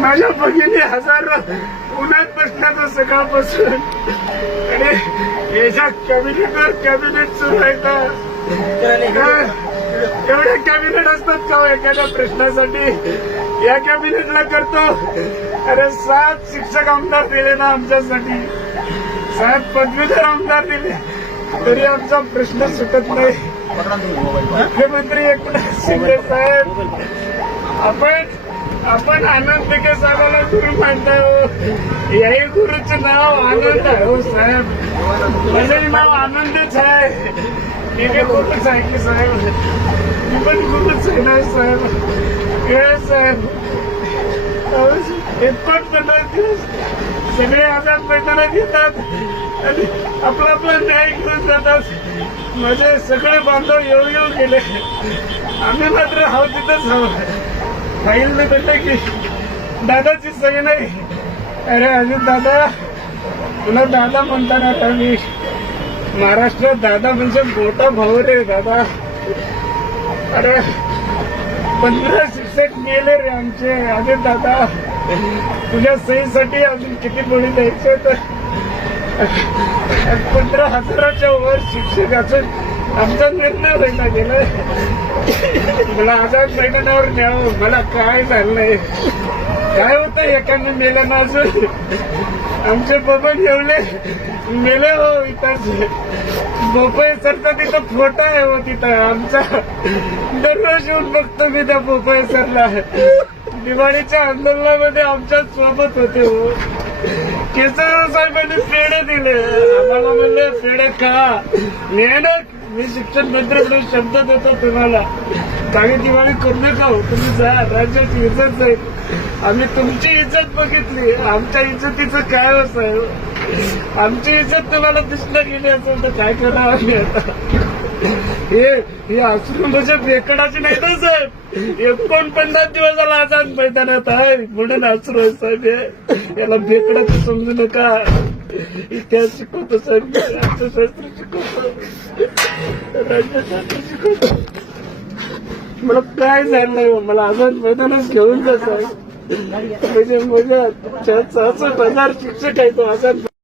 माझ्या भगिनी हजारो उन्हात बसण्याचं सकाळपासून आणि याच्या कॅबिनेटवर कॅबिनेट सुरू आहे का? एवढे कॅबिनेट असतात का एखाद्या प्रश्नासाठी? या कॅबिनेटला करतो. अरे 7 शिक्षक आमदार दिले ना आमच्यासाठी, 7 पदवीधर आमदार दिले, तरी आमचा प्रश्न सुटत नाही. मुख्यमंत्री एकनाथ शिंदे साहेब, आपण आनंद दिघे साहेबाला गुरु मानताय. याही गुरुचं नाव आनंद आहे हो साहेब. माझंही नाव आनंदच आहे. मी गुरुच आहे की साहेब? मी पण गुरुच आहे ना साहेब. साहेब 49 दिवस सगळे आझाद मैदानात येतात आणि आपला न्याय घेऊन जातात. माझे सगळे बांधव येऊ गेले. आम्ही मात्र हाव तिथंच हवं. फाईल न भेटलं की दादाची सगळी नाही. अरे अजित दादा, तुला दादा म्हणताना आता मी महाराष्ट्रात दादा म्हणजे मोठा भाऊ रे दादा. अरे 15 शिक्षक गेले रे आमचे. अजित दादा, तुझ्या सहीसाठी अजून किती बळी द्यायचे तर 15,000च्या वर शिक्षकाचा आमचा निर्णय व्हायला गेलाय. मला आझाद मैदानावर न्यावं. मला काय झालंय? काय होतं एकाने मेलं ना अजून? आमचे बबन एवढे मेले हो इथंच. भोपळे सरचा तिथं फोटो आहे हो तिथं आमचा. दररोज येऊन बघतो मी त्या भोपळे सरला. दिवाळीच्या आंदोलनामध्ये आमच्या सोबत होते हो. केसर साहेबांनी पेढे दिले आम्हाला. म्हणले पेढे खा. मेहनत. मी शिक्षण मंत्र्याकडे शब्द देतो तुम्हाला, काही दिवाळी करू नका हो. तुम्ही जा, राज्याची इज्जत जाईल. आम्ही तुमची इज्जत बघितली. आमच्या इज्जतीचं काय हो साहेब? आमची इज्जत तुम्हाला दिसलं गेली असेल तर काय करावं आम्ही आता? हे अश्रू म्हणजे बेकडाची नाही ना साहेब. 49 दिवस झाला आझाद मैदानात आहे म्हणून अश्रू आहे साहेब. याला बेकडाचं समजू नका. इतिहास शिकवतो साहेब, राज्यशास्त्र शिकवतो, राज्यशास्त्र शिकवतो. मला काय झालं? मला आझाद मैदानात घेऊन जा साहेब. म्हणजे 66,000 शिक्षक आहे तो आझाद